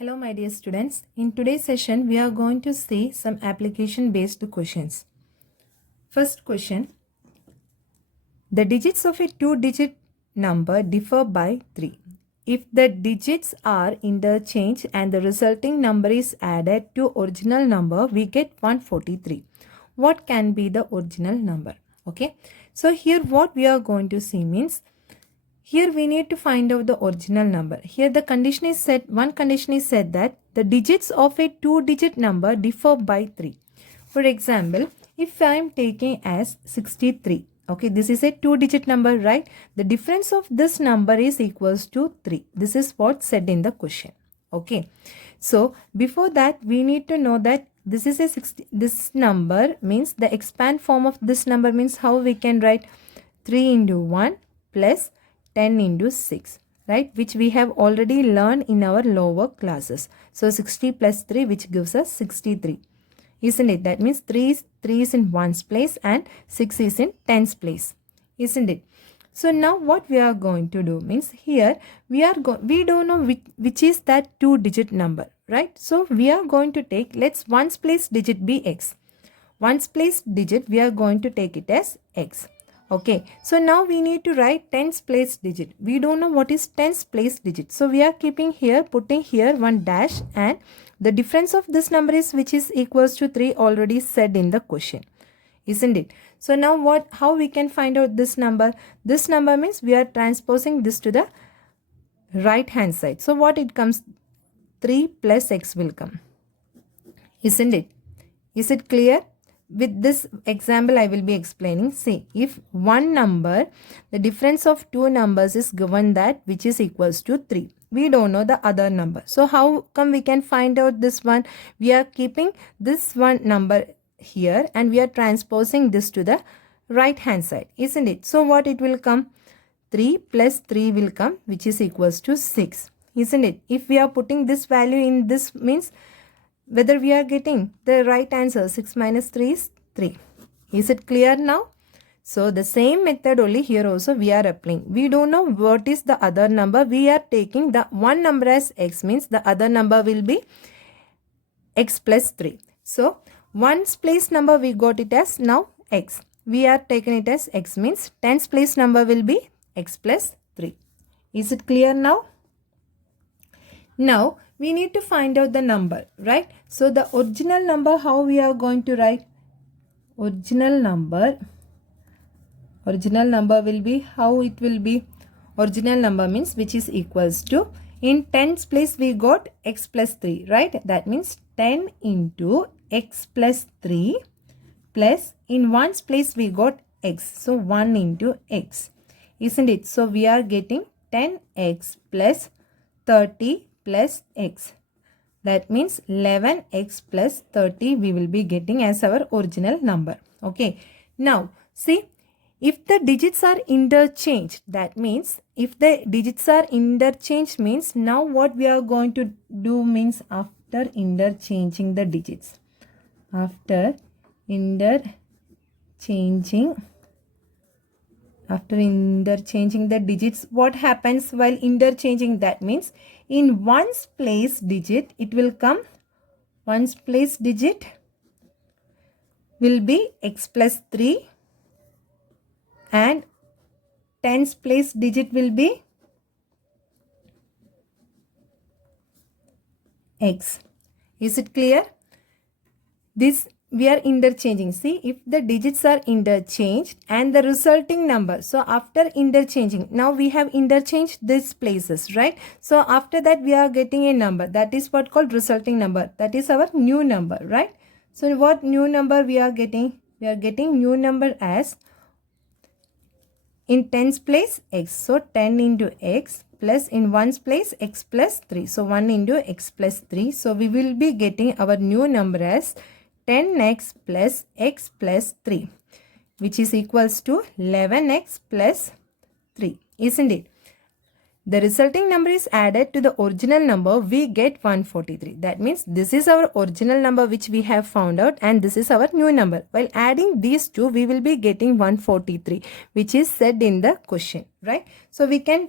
Hello my dear students, in today's session we are going to see some application based questions. First question, the digits of a two-digit number differ by 3. If the digits are interchanged and the resulting number is added to original number, we get 143. What can be the original number? Okay, so here what we are going to see means, here we need to find out the original number. Here the condition is set, one condition is said that the digits of a two-digit number differ by 3. For example, if I am taking as 63, okay, this is a two-digit number, right? The difference of this number is equals to 3. This is what said in the question. Okay, so before that we need to know that this is a 60, this number means the expand form of this number means how we can write 3 into 1 plus 10 into 6, right, which we have already learned in our lower classes. So 60 plus 3, which gives us 63, isn't it? That means 3 is in 1's place and 6 is in 10's place, isn't it? So now what we are going to do means, here we don't know which is that two-digit number, right? So we are going to take, let's 1's place digit be x. 1's place digit we are going to take it as x. Okay, so now we need to write 10's place digit. We don't know what is 10's place digit. So we are keeping here, putting here one dash, and the difference of this number is which is equals to 3, already said in the question, isn't it? So now how we can find out this number? This number means we are transposing this to the right hand side. So what it comes? 3 plus x will come, isn't it? Is it clear? With this example I will be explaining. See, if one number, the difference of two numbers is given that which is equals to 3. We don't know the other number. So how come we can find out this one? We are keeping this one number here and we are transposing this to the right hand side, isn't it? So what it will come? 3 plus 3 will come, which is equals to 6, isn't it? If we are putting this value in this means, whether we are getting the right answer, 6 minus 3 is 3. Is it clear now? So the same method only here also we are applying. We don't know what is the other number. We are taking the one number as x, means the other number will be x plus 3. So 1's place number we got it as now x. We are taking it as x, means 10's place number will be x plus 3. Is it clear now? Now we need to find out the number, right? So the original number, how we are going to write? Original number will be, how it will be? Original number means which is equals to, in 10's place we got x plus 3, right? That means 10 into x plus 3 plus in 1's place we got x. So 1 into x, isn't it? So we are getting 10x plus 30 plus x. That means 11x plus 30 we will be getting as our original number. Okay. Now see, if the digits are interchanged, that means if the digits are interchanged means, now what we are going to do means, after interchanging the digits, after interchanging the digits, what happens while interchanging? That means in 1's place digit it will come, 1's place digit will be x plus 3 and 10's place digit will be x. Is it clear? This we are interchanging. See, if the digits are interchanged and the resulting number, so after interchanging, now we have interchanged these places, right? So after that we are getting a number, that is what called resulting number, that is our new number, right? So what new number we are getting? We are getting new number as, in 10's place x, so 10 into x plus in 1's place x plus 3, so 1 into x plus 3. So we will be getting our new number as 10x plus x plus 3, which is equals to 11x plus 3, isn't it? The resulting number is added to the original number, we get 143. That means this is our original number which we have found out and this is our new number. While adding these two, we will be getting 143, which is said in the question, right? So we can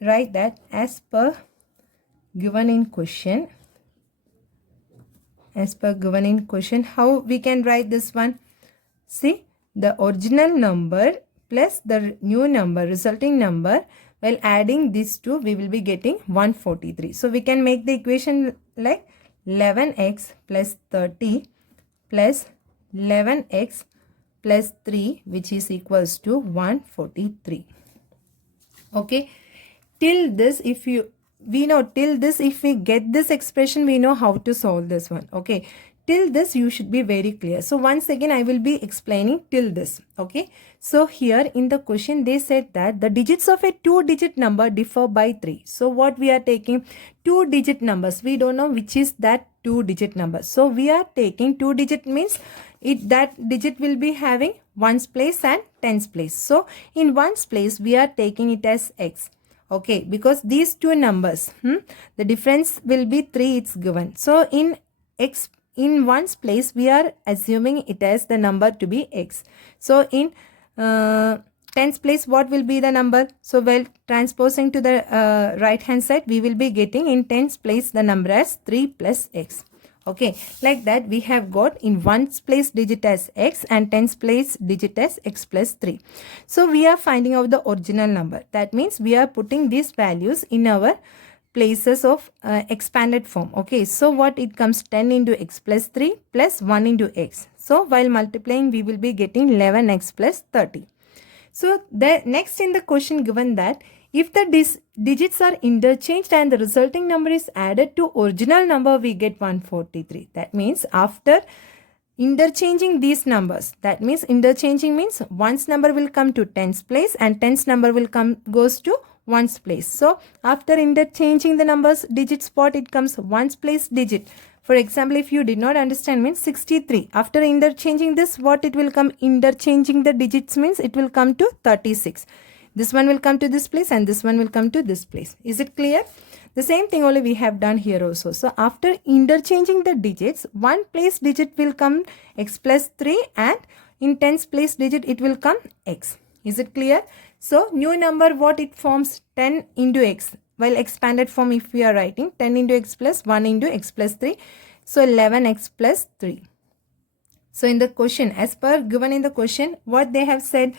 write that as per given in question. as per given in question. How we can write this one? See, the original number plus the new number, resulting number, while adding these two, we will be getting 143. So we can make the equation like 11x plus 30 plus 11x plus 3, which is equals to 143. Okay, till this, if we get this expression, we know how to solve this one. Okay, till this you should be very clear. So once again I will be explaining till this. Okay, so here in the question they said that the digits of a 2-digit number differ by 3. So what we are taking, 2-digit numbers, we don't know which is that 2-digit number. So we are taking 2-digit means that digit will be having ones place and tens place. So in ones place we are taking it as x. Okay, because these two numbers, the difference will be 3, it's given. So in x, in ones place we are assuming it as the number to be x. So in tens place, what will be the number? So while transposing to the right hand side, we will be getting in tens place the number as 3 plus x. Okay, like that we have got in ones place digit as x and tens place digit as x plus 3. So we are finding out the original number. That means we are putting these values in our places of expanded form. Okay, so what it comes, 10 into x plus 3 plus 1 into x. So while multiplying we will be getting 11x plus 30. So the next in the question given that if the digits are interchanged and the resulting number is added to original number, we get 143. That means after interchanging these numbers, that means interchanging means ones number will come to tens place and tens number will goes to ones place. So after interchanging the numbers digits, what it comes, ones place digit. For example, if you did not understand, means 63. After interchanging this, what it will come, interchanging the digits means it will come to 36. This one will come to this place and this one will come to this place. Is it clear? The same thing only we have done here also. So after interchanging the digits, one place digit will come x plus 3 and in tens place digit it will come x. Is it clear? So new number, what it forms, 10 into x. While expanded form if we are writing 10 into x plus 1 into x plus 3. So 11x plus 3. So in the question, as per given in the question, what they have said,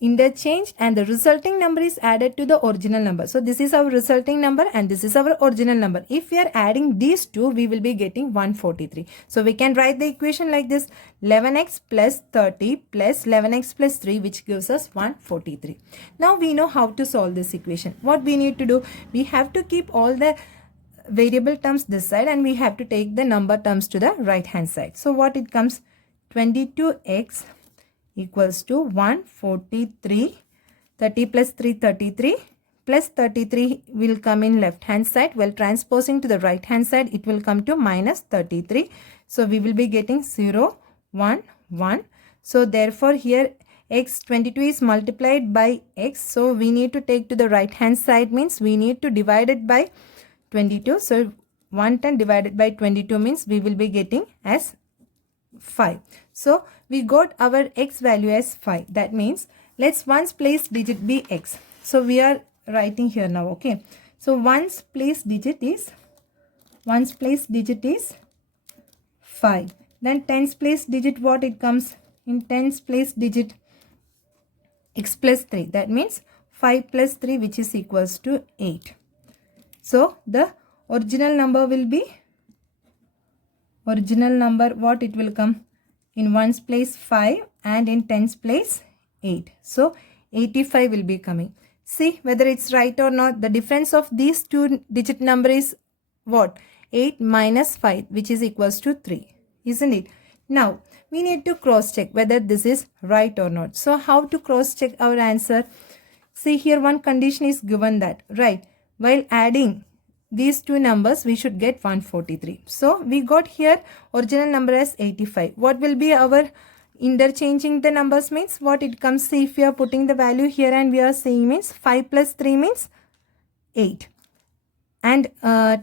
interchange and the resulting number is added to the original number. So this is our resulting number and this is our original number. If we are adding these two, we will be getting 143. So we can write the equation like this, 11x plus 30 plus 11x plus 3, which gives us 143. Now we know how to solve this equation. What we need to do, we have to keep all the variable terms this side and we have to take the number terms to the right hand side. So what it comes, 22x equals to 143, 30 plus 3, 33, plus 33 will come in left hand side. While transposing to the right hand side, it will come to minus 33. So we will be getting 0, 1, 1. So therefore here x 22 is multiplied by x. So we need to take to the right hand side means we need to divide it by 22. So 110 divided by 22 means we will be getting as 5. So we got our x value as 5. That means let's ones place digit be x. So we are writing here now. Okay. So ones place digit is 5. Then tens place digit, what it comes, in tens place digit x plus 3. That means 5 plus 3, which is equals to 8. So the original number will be, what it will come, in ones place 5 and in tens place 8. So 85 will be coming. See whether it's right or not. The difference of these two digit number is what? 8 minus 5, which is equals to 3. Isn't it? Now we need to cross check whether this is right or not. So how to cross check our answer? See here one condition is given that, right, while adding these two numbers we should get 143. So we got here original number as 85. What will be our interchanging the numbers means, what it comes, see if we are putting the value here and we are saying means 5 plus 3 means 8 and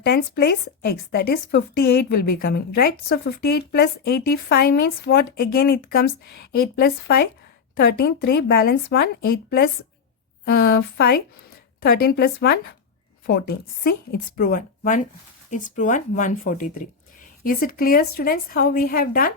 tens place x, that is 58 will be coming, right? So 58 plus 85 means what, again it comes 8 plus 5 13, 3 balance 1, 8 plus 5 13 plus 1 14. See, it's proven 143. Is it clear, students, how we have done?